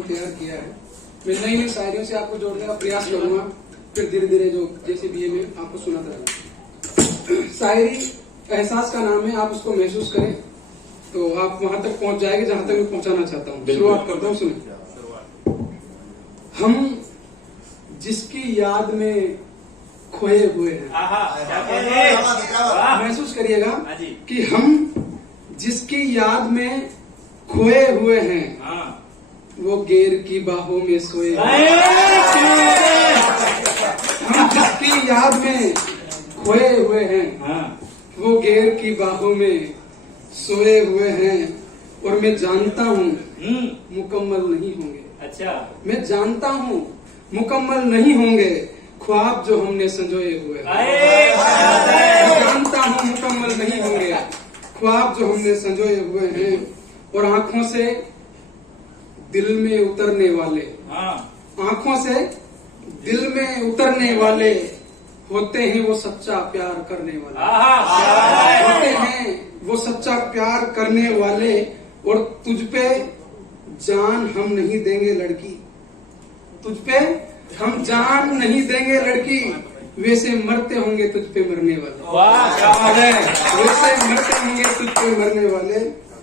को तैयार किया है। मैं नई नई शायरियों से आपको जोड़ने का प्रयास करूंगा, फिर धीरे धीरे जो जैसे भी है मैं आपको सुनाता रहूंगा। शायरी एहसास का नाम है, आप उसको महसूस करें तो आप वहां तक पहुंच जाएंगे जहां तक मैं पहुंचाना चाहता हूँ। शुरुआत करता हूँ, सुनिए। हम जिसकी याद में खोए हुए हैं, महसूस करिएगा कि हम जिसकी याद में खोए हुए हैं वो गैर की बाहों में सोए। हम जिसकी याद में खोए हुए हैं वो गैर की बाहों में सोए हुए हैं, और मैं जानता हूँ मुकम्मल नहीं होंगे। अच्छा, मैं जानता हूँ मुकम्मल नहीं होंगे ख्वाब जो हमने संजोए हुए हैं। मैं जानता हूँ मुकम्मल नहीं होंगे ख्वाब जो हमने संजोए हुए हैं, और आंखों से दिल में उतरने वाले, आंखों से दिल में उतरने वाले होते हैं वो सच्चा प्यार करने वाले, होते हैं वो सच्चा प्यार करने वाले। और तुझ पे जान हम नहीं देंगे लड़की, तुझ पे हम जान नहीं देंगे लड़की, वैसे मरते होंगे तुझ पे मरने वाले, वैसे मरते होंगे तुझ पे मरने वाले।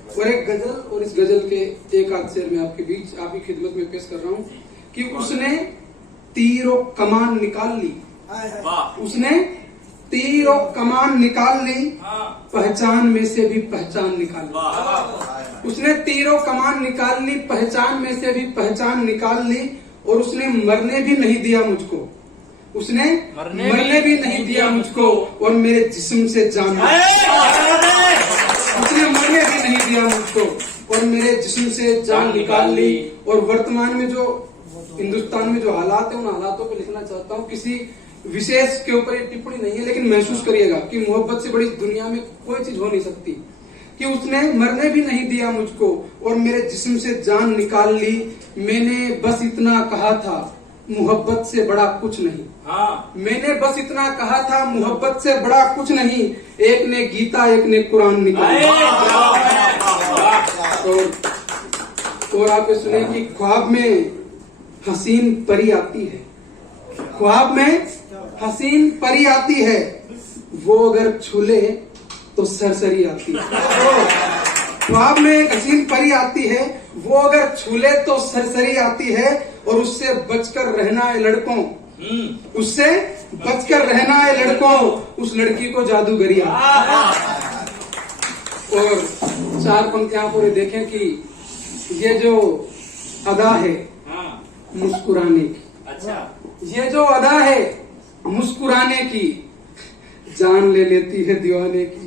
और एक गजल, और इस गजल के एक आध शेर में आपके बीच आपकी खिदमत में पेश कर रहा हूँ कि उसने तीर और कमान निकाल ली, उसने तीर और कमान निकाल ली, पहचान में से भी पहचान निकाल ली। उसने तीर और कमान निकाल ली, पहचान में से भी पहचान निकाल ली, और उसने मरने भी नहीं दिया मुझको, उसने मरने भी नहीं दिया मुझको, और मेरे जिस्म से जान, उसने मरने भी नहीं दिया मुझको और मेरे जिस्म से जान निकाल ली। और वर्तमान में जो हिंदुस्तान में जो हालात है, उन हालातों को लिखना चाहता हूँ। किसी विशेष के ऊपर ये टिप्पणी नहीं है, लेकिन महसूस करिएगा कि मोहब्बत से बड़ी दुनिया में कोई चीज हो नहीं सकती, कि उसने मरने भी नहीं दिया मुझको और मेरे जिस्म से जान निकाल ली। मैंने बस इतना कहा था मोहब्बत से बड़ा कुछ नहीं, मैंने बस इतना कहा था मोहब्बत से बड़ा कुछ नहीं, एक ने गीता एक ने कुरान निकाला। और आप सुने कि ख्वाब में हसीन परी आती है, ख्वाब में हसीन परी आती है, वो अगर छूले तो सरसरी आती है। ख्वाब में एक हसीन परी आती है, वो अगर छूले तो सरसरी आती है, और उससे बचकर रहना है लड़कों, उससे बचकर रहना है लड़कों, उस लड़की को जादूगरी आती है। और चार पंक्तियां पूरे देखें कि ये जो अदा है मुस्कुराने की, अच्छा, ये जो अदा है मुस्कुराने की, जान ले लेती है दीवाने की।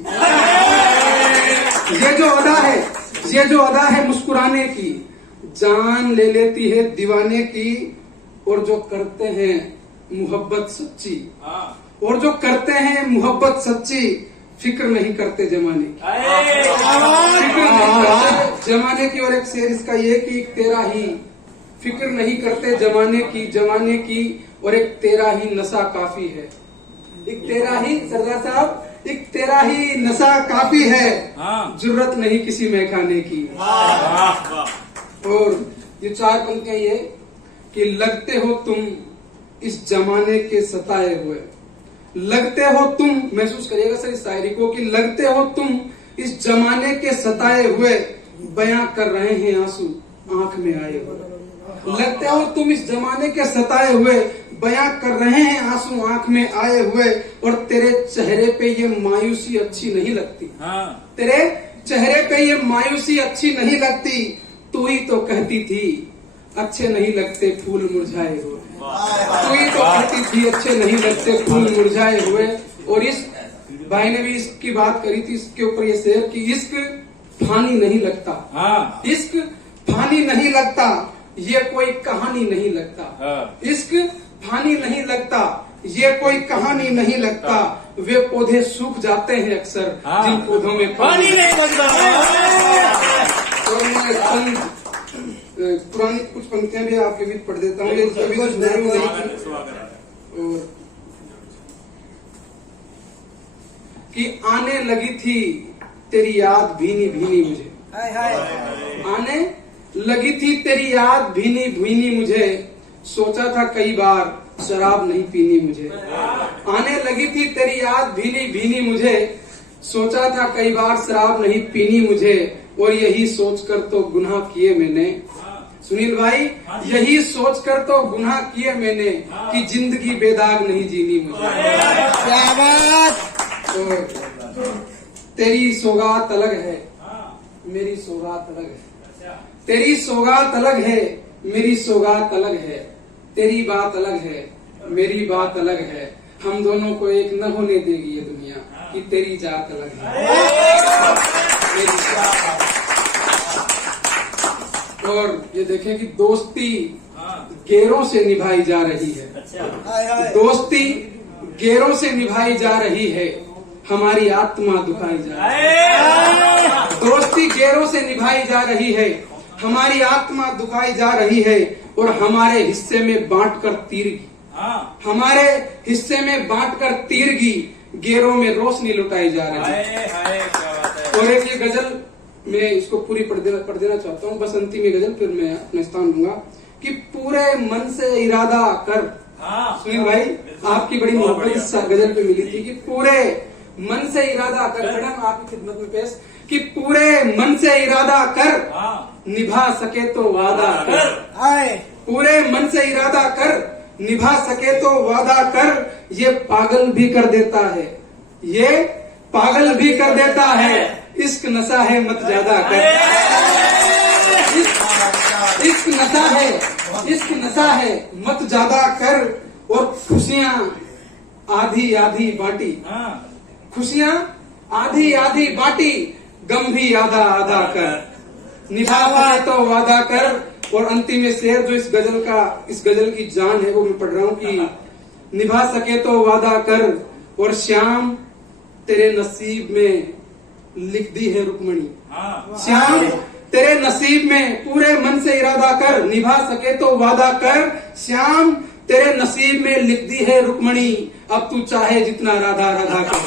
ये जो अदा है, ये जो अदा है मुस्कुराने की, जान ले लेती है दीवाने की। और जो करते हैं मोहब्बत सच्ची, और जो करते हैं मोहब्बत सच्ची, फिक्र नहीं करते जमाने की, फिक्र नहीं करते जमाने की। और एक शेर इसका ये कि तेरा ही फिक्र नहीं करते जमाने की, जमाने की, और एक तेरा ही नशा काफी है, एक तेरा ही, सरदार साहब, एक तेरा ही नशा काफी है, जरूरत नहीं किसी में खाने की। और ये चार पंक्तियां ये कि लगते हो तुम इस जमाने के सताए हुए, लगते हो तुम, महसूस करिएगा सर इस शायरी को, कि लगते हो तुम इस जमाने के सताए हुए, बयां कर रहे हैं आंसू आंख में आए हुए। लगते हो तुम इस जमाने के सताए हुए, बयां कर रहे हैं आंसू आंख में आए हुए, और तेरे चेहरे पे ये मायूसी अच्छी नहीं लगती, तेरे चेहरे पे ये मायूसी अच्छी नहीं लगती। तू ही तो कहती थी अच्छे नहीं लगते फूल मुरझाए हुए, तू ही तो कहती थी अच्छे नहीं लगते फूल मुरझाए हुए। और इस भाई ने भी इसकी बात करी थी, इसके ऊपर ये शेर कि इश्क फानी नहीं लगता, इश्क फानी नहीं लगता, ये कोई कहानी नहीं लगता, इश्क फानी नहीं लगता, ये कोई कहानी नहीं लगता। वे पौधे सूख जाते हैं अक्सर जिन पौधों में पानी नहीं लगता। पुरानी कुछ पंक्तियां भी आपके बीच पढ़ देता हूँ, कि आने लगी थी तेरी याद भीनी भीनी मुझे, लगी थी तेरी याद भीनी भीनी मुझे, सोचा था कई बार शराब नहीं पीनी मुझे। आने लगी थी तेरी याद भीनी भीनी मुझे, सोचा था कई बार शराब नहीं पीनी मुझे, और यही सोचकर तो गुनाह किए मैंने। सुनील भाई, यही सोचकर तो गुनाह किए मैंने कि जिंदगी बेदाग नहीं जीनी मुझे। क्या बात। तो तेरी सौगात अलग है, मेरी सौगात अलग है। तेरी सौगात अलग है, मेरी सौगात अलग है। तेरी बात अलग है, मेरी बात अलग है। हम दोनों को एक न होने देगी ये दुनिया कि तेरी जात अलग है, मेरी जात। और ये देखें कि दोस्ती गैरों से निभाई जा रही है। दोस्ती गैरों से निभाई जा रही है, हमारी आत्मा दुखाई जा रही है। दोस्ती गैरों से निभाई जा रही है, हमारी आत्मा दुखाई जा रही है। और हमारे हिस्से में बांटकर तीरगी, हमारे हिस्से में बांटकर तीरगी, गैरों में रोशनी लुटाई जा रही है। और एक ये गजल मैं इसको पूरी पढ़ देना चाहता हूँ, बसंती में गजल, फिर मैं अपना स्थान दूंगा कि पूरे मन से इरादा कर। सुनील भाई, आपकी बड़ी मोहब्बत इस गजल पे मिली थी कि पूरे मन से इरादा कर। मैडम आपकी खिदमत में पेश कि पूरे मन से इरादा कर, निभा सके तो वादा कर। पूरे मन से इरादा कर, निभा सके तो वादा कर। ये पागल भी कर देता है, ये पागल भी कर देता है। इश्क नशा है मत ज्यादा कर। इश्क नशा है, इश्क नशा है मत ज्यादा कर। और खुशियाँ आधी आधी बांटी, खुशियाँ आधी आधी बांटी, गम भी आधा आधा कर। निभा सके तो वादा कर। और अंतिम में शेर जो इस गजल की जान है वो मैं पढ़ रहा हूँ कि निभा सके तो वादा कर, और श्याम तेरे नसीब में लिख दी है रुक्मणी। श्याम तेरे नसीब में पूरे मन से इरादा कर, निभा सके तो वादा कर। श्याम तेरे नसीब में लिख दी है रुक्मणी, अब तू चाहे जितना राधा राधा कर।